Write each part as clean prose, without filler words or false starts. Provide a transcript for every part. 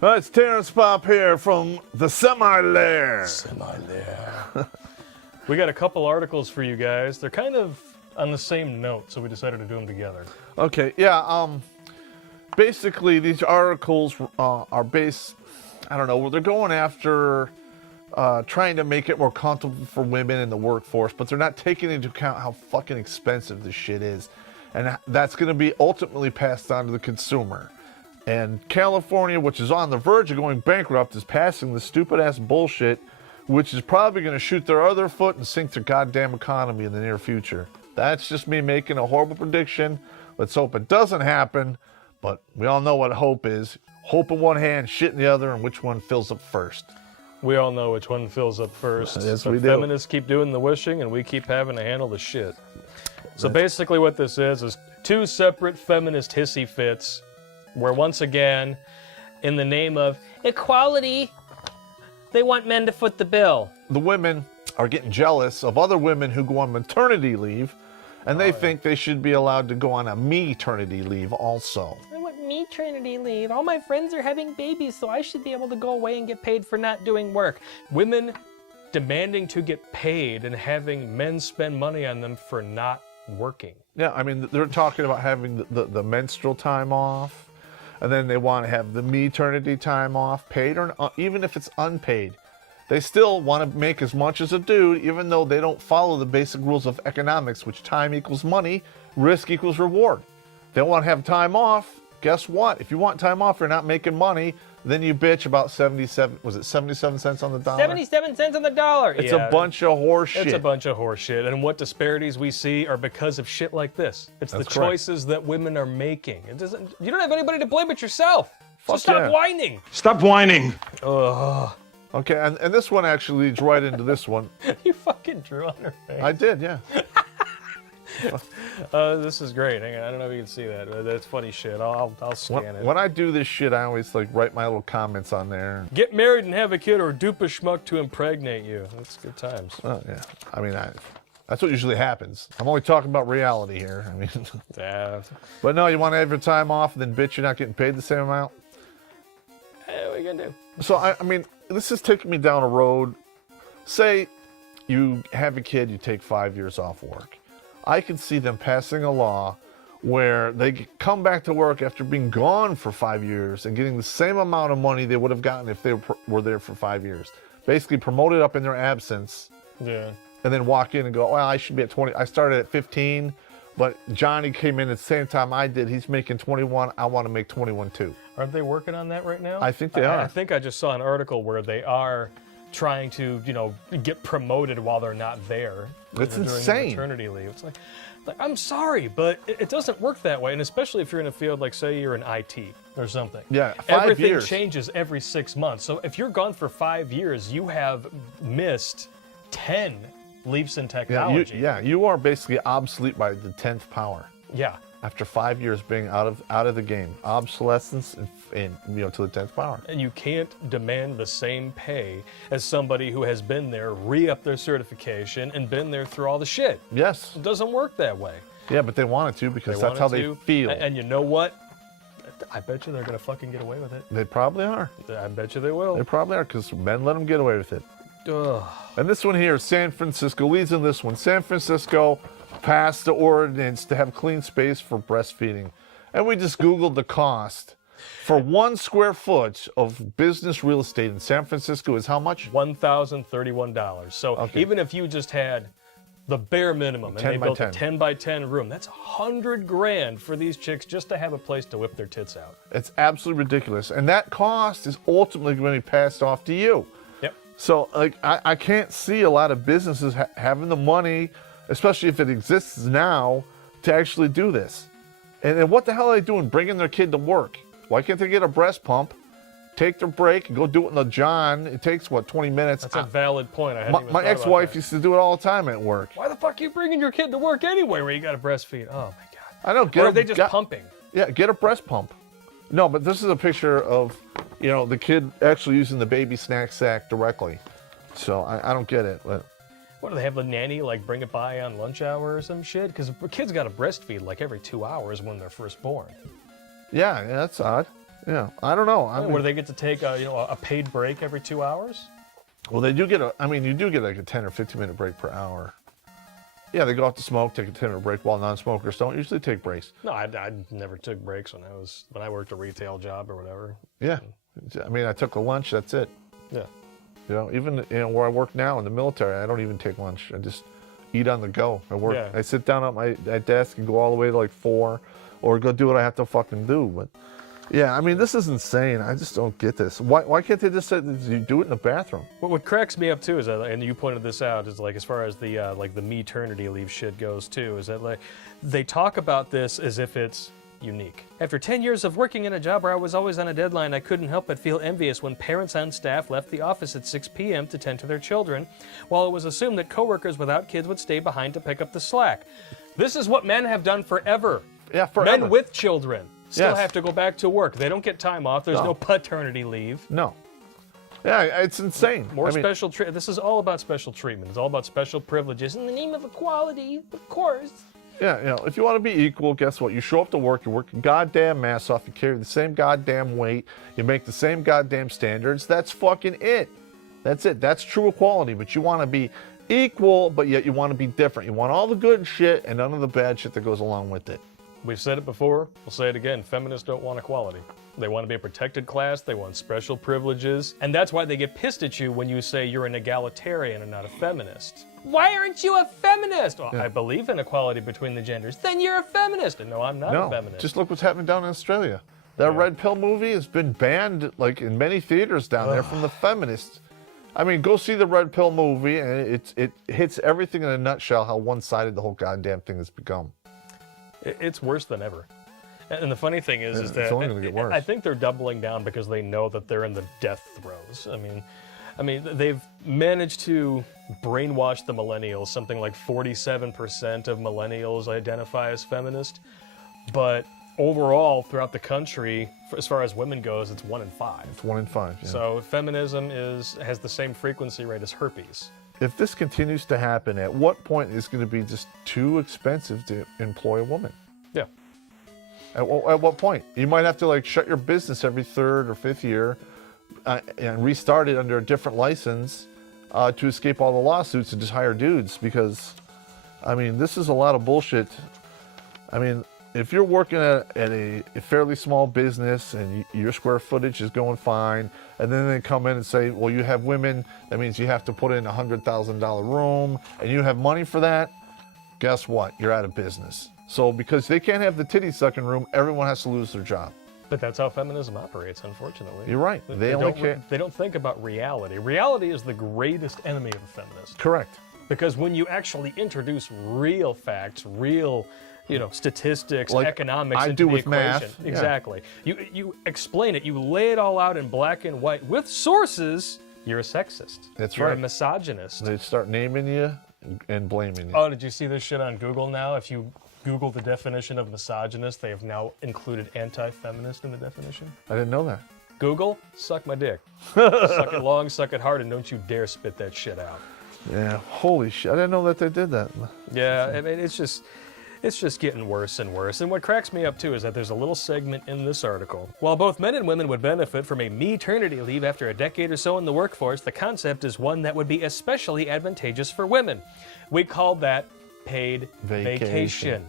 It's Terrence Popp here from the semi-lair. Semi-lair. We got a couple articles for you guys. They're kind of on the same note, so we decided to do them together. Okay, yeah, basically these articles are based, I don't know, they're going after trying to make it more comfortable for women in the workforce, but they're not taking into account how fucking expensive this shit is. And that's going to be ultimately passed on to the consumer. And California, which is on the verge of going bankrupt, is passing this stupid-ass bullshit, which is probably going to shoot their other foot and sink their goddamn economy in the near future. That's just me making a horrible prediction. Let's hope it doesn't happen, but we all know what hope is. Hope in one hand, shit in the other, and which one fills up first. We all know which one fills up first. Yes, but we do. Feminists keep doing the wishing, and we keep having to handle the shit. So basically what this is two separate feminist hissy fits where once again, in the name of equality, they want men to foot the bill. The women are getting jealous of other women who go on maternity leave, and they think they should be allowed to go on a me-ternity leave also. I want me-ternity leave. All my friends are having babies, so I should be able to go away and get paid for not doing work. Women demanding to get paid and having men spend money on them for not working. Yeah, I mean, they're talking about having the menstrual time off, and then they want to have the maternity time off, paid or even if it's unpaid. They still want to make as much as a dude, even though they don't follow the basic rules of economics, which time equals money, risk equals reward. They want to have time off. Guess what? If you want time off, you're not making money, then you bitch about 77 cents on the dollar? 77 cents on the dollar. It's a bunch of horse shit. It's a bunch of horse shit. And what disparities we see are because of shit like this. It's That's the correct. choices that women are making. You don't have anybody to blame but yourself. So Fuck stop yeah. whining. Stop whining. Ugh. Okay, and this one actually leads right into this one. You fucking drew on her face. I did, yeah. This is great. Hang on, I don't know if you can see that, but that's funny shit. I'll scan it. When I do this shit, I always like write my little comments on there. Get married and have a kid or dupe a schmuck to impregnate you. That's good times. Oh, yeah. I mean, that's what usually happens. I'm only talking about reality here. I mean, Yeah. but no, you want to have your time off and then bitch you're not getting paid the same amount? What are you gonna do? So, I mean, this is taking me down a road. Say you have a kid, you take 5 years off work. I can see them passing a law where they come back to work after being gone for 5 years and getting the same amount of money they would have gotten if they were there for 5 years. Basically promoted up in their absence. Yeah. And then walk in and go, well, I should be at 20. I started at 15, but Johnny came in at the same time I did. He's making 21. I want to make 21 too. Aren't they working on that right now? I think they are. I think I just saw an article where they are trying to, get promoted while they're not there. It's during insane. Maternity leave. It's like, I'm sorry, but it doesn't work that way. And especially if you're in a field like, say, you're in IT or something. Yeah, 5 Everything years. changes every 6 months. So if you're gone for 5 years, you have missed 10 leaps in technology. You are basically obsolete by the 10th power. Yeah. After 5 years being out of the game, obsolescence and to the 10th power. And you can't demand the same pay as somebody who has been there, re-up their certification, and been there through all the shit. Yes. It doesn't work that way. Yeah, but they wanted to because They that's how wanted they to, feel. And you know what? I bet you they're gonna fucking get away with it. They probably are. I bet you they will. They probably are because men let them get away with it. Ugh. And this one here, San Francisco leads in this one. San Francisco passed the ordinance to have clean space for breastfeeding. And we just Googled the cost. For 1 square foot of business real estate in San Francisco is how much? $1,031. So Okay. even if you just had the bare minimum and 10 they by built 10. a 10 by 10 room, that's $100,000 for these chicks just to have a place to whip their tits out. It's absolutely ridiculous. And that cost is ultimately going to be passed off to you. Yep. So, I can't see a lot of businesses having the money, especially if it exists now, to actually do this. And then what the hell are they doing bringing their kid to work? Why can't they get a breast pump, take their break, and go do it in the John? It takes, 20 minutes? That's a valid point. I hadn't even My thought about ex-wife that. used to do it all the time at work. Why the fuck are you bringing your kid to work anyway where you got to breastfeed? Oh, my God. I know. Or are they just pumping? Yeah, get a breast pump. No, but this is a picture of, the kid actually using the baby snack sack directly. So I don't get it. But What, do they have the nanny, bring it by on lunch hour or some shit? Because kids got to breastfeed, every 2 hours when they're first born. yeah, that's odd. Yeah, I don't know. I mean, Where they get to take a paid break every 2 hours? well, they do get you do get like a 10 or 15-minute break per hour. Yeah, they go out to smoke, take a 10-minute break, while non-smokers don't usually take breaks. No, I never took breaks when I worked a retail job or whatever. Yeah, I mean, I took a lunch. That's it. Yeah. You know, even where I work now in the military, I don't even take lunch. I just eat on the go. I work. Yeah. I sit down at my desk and go all the way to like 4, or go do what I have to fucking do. But yeah, I mean, this is insane. I just don't get this. Why can't they just say you do it in the bathroom? What cracks me up too is that, and you pointed this out, is like as far as the like the maternity leave shit goes too, is that like they talk about this as if it's unique. After 10 years of working in a job where I was always on a deadline, I couldn't help but feel envious when parents on staff left the office at 6 p.m. to tend to their children, while it was assumed that coworkers without kids would stay behind to pick up the slack. This is what men have done forever. Yeah, forever. Men with children still Yes. have to go back to work. They don't get time off. There's no paternity leave. No. Yeah, it's insane. More special treatment. This is all about special treatment. It's all about special privileges in the name of equality, of course. Yeah, if you want to be equal, guess what? You show up to work, you work your goddamn ass off, you carry the same goddamn weight, you make the same goddamn standards. That's fucking it. That's it. That's true equality. But you want to be equal, but yet you want to be different. You want all the good shit and none of the bad shit that goes along with it. We've said it before, we'll say it again. Feminists don't want equality. They want to be a protected class, they want special privileges, and that's why they get pissed at you when you say you're an egalitarian and not a feminist. Why aren't you a feminist? Well, I believe in equality between the genders. Then you're a feminist. And no, I'm not a feminist. Just look what's happening down in Australia. That Red Pill movie has been banned like in many theaters down there from the feminists. I mean, go see the Red Pill movie, and it hits everything in a nutshell how one-sided the whole goddamn thing has become. It's worse than ever. And the funny thing is It's that only gonna get worse. I think they're doubling down because they know that they're in the death throes. I mean, they've managed to brainwash the millennials. Something like 47% of millennials identify as feminist, but overall throughout the country, as far as women goes, it's 1 in 5. It's 1 in 5. Yeah. So feminism has the same frequency rate as herpes. If this continues to happen, at what point is it going to be just too expensive to employ a woman? Yeah. At what point? You might have to like shut your business every 3rd or 5th year and restart it under a different license to escape all the lawsuits and just hire dudes because, I mean, this is a lot of bullshit. I mean, if you're working at a fairly small business and your square footage is going fine, and then they come in and say, well, you have women, that means you have to put in a $100,000 room, and you have money for that, guess what? You're out of business. So because they can't have the titty sucking room, everyone has to lose their job. But that's how feminism operates, unfortunately. You're right. They don't think about reality. Reality is the greatest enemy of a feminist. Correct. Because when you actually introduce real facts, real statistics, like economics I into do the with equation. math. Yeah. Exactly. You explain it, you lay it all out in black and white with sources, you're a sexist. That's you're right. a misogynist. They start naming you and blaming you. Oh, did you see this shit on Google now? If you Google the definition of misogynist, they have now included anti-feminist in the definition. I didn't know that. Google, suck my dick. Suck it long, suck it hard, and don't you dare spit that shit out. Yeah, holy shit. I didn't know that they did that. Yeah, I mean, it's just getting worse and worse. And what cracks me up too is that there's a little segment in this article. While both men and women would benefit from a maternity leave after a decade or so in the workforce, the concept is one that would be especially advantageous for women. We call that paid vacation.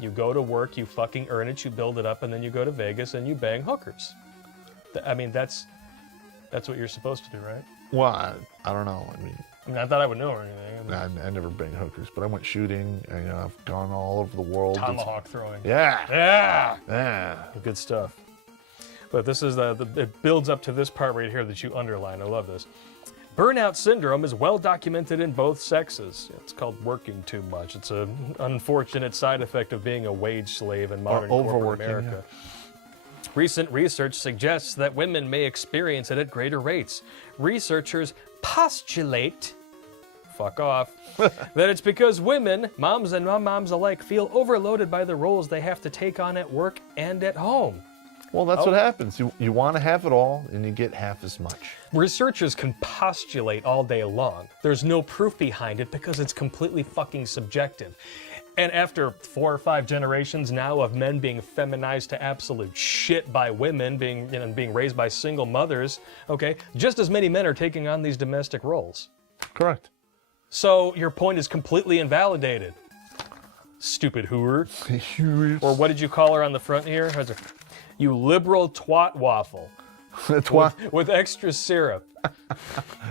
You go to work, you fucking earn it, you build it up, and then you go to Vegas and you bang hookers. I mean, that's what you're supposed to do, right? Well, I don't know. I mean, I thought I would know or anything. I never banged hookers, but I went shooting, and I've gone all over the world. Tomahawk throwing. Yeah. Yeah. Good stuff. But this is it builds up to this part right here that you underline. I love this. Burnout syndrome is well documented in both sexes. It's called working too much. It's an unfortunate side effect of being a wage slave in modern corporate America. Yeah. Recent research suggests that women may experience it at greater rates. Researchers postulate, fuck off, that it's because women, moms and non-moms alike, feel overloaded by the roles they have to take on at work and at home. Well, that's what happens. You want to have it all, and you get half as much. Researchers can postulate all day long. There's no proof behind it because it's completely fucking subjective. And after 4 or 5 generations now of men being feminized to absolute shit by women, being raised by single mothers, okay, just as many men are taking on these domestic roles. Correct. So your point is completely invalidated. Stupid hooer. Or what did you call her on the front here? You liberal twat waffle. With extra syrup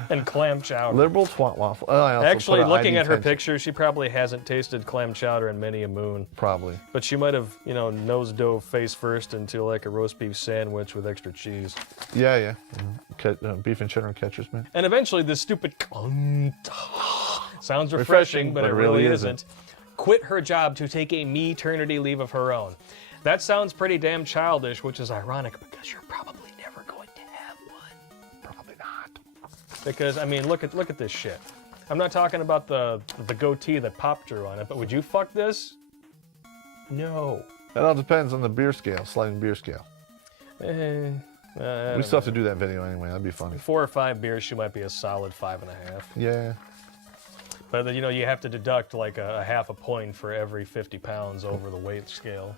and clam chowder. Liberal twat waffle. Oh, I also Actually, put looking at her attention. picture, she probably hasn't tasted clam chowder in many a moon. Probably. But she might have, nose dove face first into like a roast beef sandwich with extra cheese. Yeah, yeah. Beef and cheddar and catcher's man. And eventually this stupid cunt sounds refreshing, but it really isn't. Quit her job to take a maternity leave of her own. That sounds pretty damn childish, which is ironic because you're probably never going to have one. Probably not. Because, I mean, look at this shit. I'm not talking about the goatee that Popp drew on it, but would you fuck this? No. That all depends on the beer scale, sliding beer scale. I We don't still have to know. do that video anyway. That'd be funny. 4 or 5 beers, she might be a solid 5.5. Yeah. But you have to deduct like a half a point for every 50 pounds over the weight scale.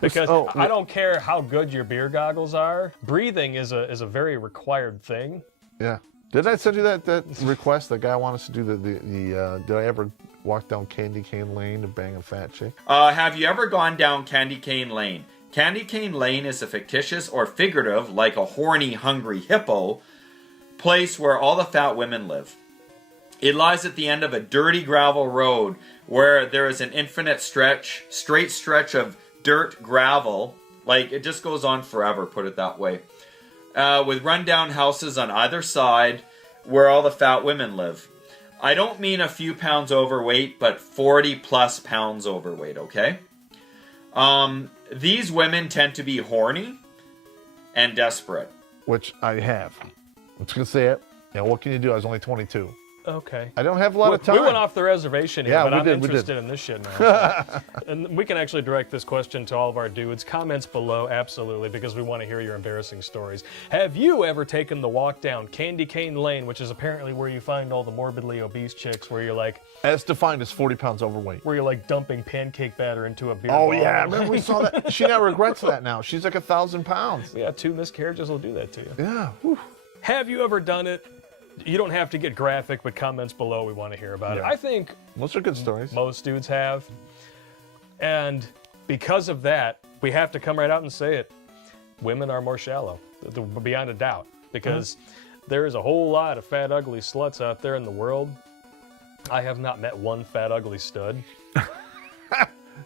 Because I don't care how good your beer goggles are. Breathing is a very required thing. Yeah. Did I send you that request? That guy wanted us to do the did I ever walk down Candy Cane Lane to bang a fat chick? Have you ever gone down Candy Cane Lane? Candy Cane Lane is a fictitious or figurative, like a horny, hungry hippo, place where all the fat women live. It lies at the end of a dirty gravel road where there is an infinite straight stretch of dirt gravel. Like, it just goes on forever, put it that way. With rundown houses on either side where all the fat women live. I don't mean a few pounds overweight, but 40 plus pounds overweight, okay? These women tend to be horny and desperate. Which I have. I'm just going to say it. What can you do? I was only 22. Okay. I don't have a lot of time. We went off the reservation here, Yeah, but we I'm did. interested in this shit now. And we can actually direct this question to all of our dudes. Comments below, absolutely, because we want to hear your embarrassing stories. Have you ever taken the walk down Candy Cane Lane, which is apparently where you find all the morbidly obese chicks, where you're like... As defined as 40 pounds overweight. Where you're like dumping pancake batter into a beer Oh, bottle. yeah. Remember we saw that? She now regrets that now. She's like 1,000 pounds. Yeah, 2 miscarriages will do that to you. Yeah. Whew. Have you ever done it? You don't have to get graphic, but comments below, we want to hear about it. I think Those are good stories. most dudes have. And because of that, we have to come right out and say it. Women are more shallow, beyond a doubt. Because there is a whole lot of fat, ugly sluts out there in the world. I have not met one fat, ugly stud.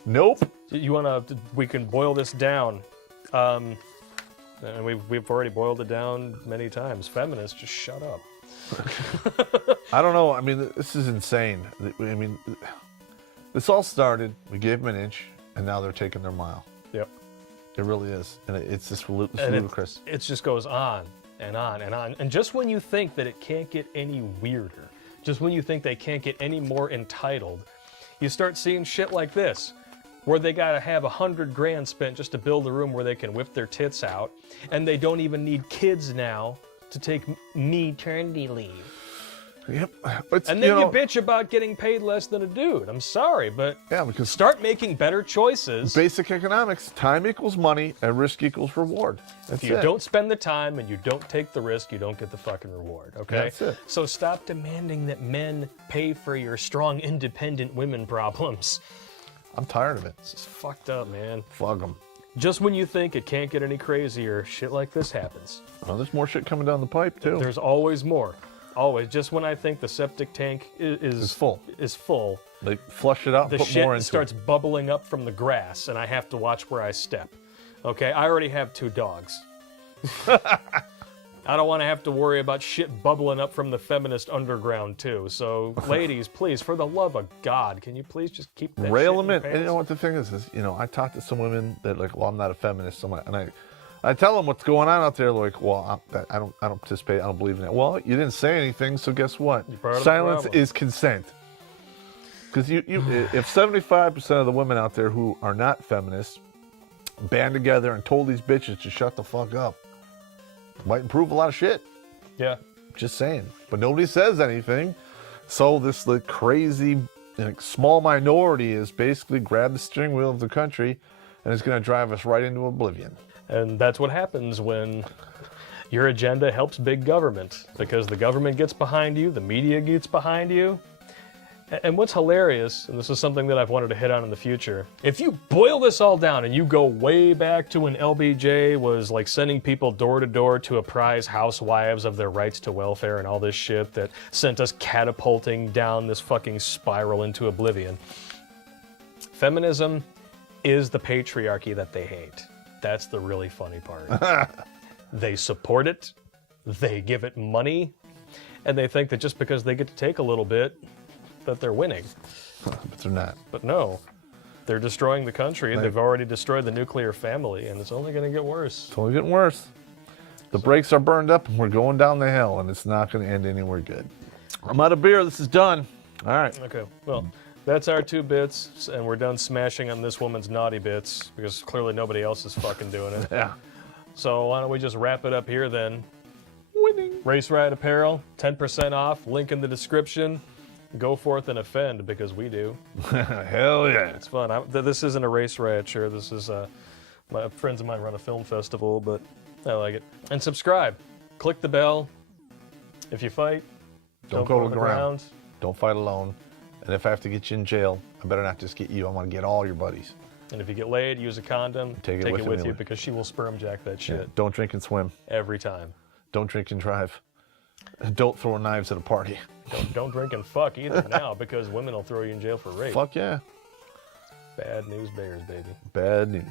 Nope. We can boil this down. And we've already boiled it down many times. Feminists, just shut up. I don't know. I mean, this is insane. I mean, this all started, we gave them an inch, and now they're taking their mile. Yep. It really is. And it's just ludicrous. It just goes on and on and on. And just when you think that it can't get any weirder, just when you think they can't get any more entitled, you start seeing shit like this, where they gotta have $100,000 spent just to build a room where they can whip their tits out, and they don't even need kids now to take maternity leave. Yep. And then you bitch about getting paid less than a dude. I'm sorry, but because start making better choices. Basic economics, time equals money and risk equals reward. If you don't spend the time and you don't take the risk, you don't get the fucking reward, okay? That's it. So stop demanding that men pay for your strong, independent women problems. I'm tired of it. This is fucked up, man. Fuck them. Just when you think it can't get any crazier, shit like this happens. Oh, there's more shit coming down the pipe, too. There's always more. Always. Just when I think the septic tank is full. They flush it out the and put shit more into starts it. bubbling up from the grass, and I have to watch where I step. Okay, I already have 2 dogs. I don't want to have to worry about shit bubbling up from the feminist underground, too. So, ladies, please, for the love of God, can you please just keep that Rail shit them in. your And you know pants? what the thing is, I talk to some women that like, well, I'm not a feminist. And I tell them what's going on out there. They're like, well, I don't participate. I don't believe in it. Well, you didn't say anything, so guess what? You're part of the Silence problem. is consent. Because if 75% of the women out there who are not feminists band together and told these bitches to shut the fuck up, it might improve a lot of shit. Yeah. Just saying. But nobody says anything. So this crazy a small minority has basically grabbed the steering wheel of the country and is going to drive us right into oblivion. And that's what happens when your agenda helps big government, because the government gets behind you, the media gets behind you. And what's hilarious, and this is something that I've wanted to hit on in the future, if you boil this all down and you go way back to when LBJ was like sending people door to door to apprise housewives of their rights to welfare and all this shit that sent us catapulting down this fucking spiral into oblivion. Feminism is the patriarchy that they hate. That's the really funny part. They support it, they give it money, and they think that just because they get to take a little bit, that they're winning. But they're not. But no, they're destroying the country, and they've already destroyed the nuclear family, and it's only going to get worse. It's only getting worse. The brakes are burned up, and we're going down the hill, and it's not going to end anywhere good. I'm out of beer. This is done. All right. Okay, well, that's our 2 bits, and we're done smashing on this woman's naughty bits, because clearly nobody else is fucking doing it. Yeah. So why don't we just wrap it up here then? Winning. Race Riot Apparel, 10% off, link in the description. Go forth and offend, because we do. Hell yeah. It's fun. This isn't a Race Riot shirt. This is, my friends of mine run a film festival, but I like it. And subscribe. Click the bell. If you fight, Don't go to the ground. Don't fight alone. And if I have to get you in jail, I better not just get you. I want to get all your buddies. And if you get laid, use a condom. Take it with you, you. because she will sperm jack that shit. Yeah. Don't drink and swim. Every time. Don't drink and drive. Don't throw knives at a party. Don't drink and fuck either now, because women will throw you in jail for rape. Fuck yeah. Bad news bears, baby. Bad news.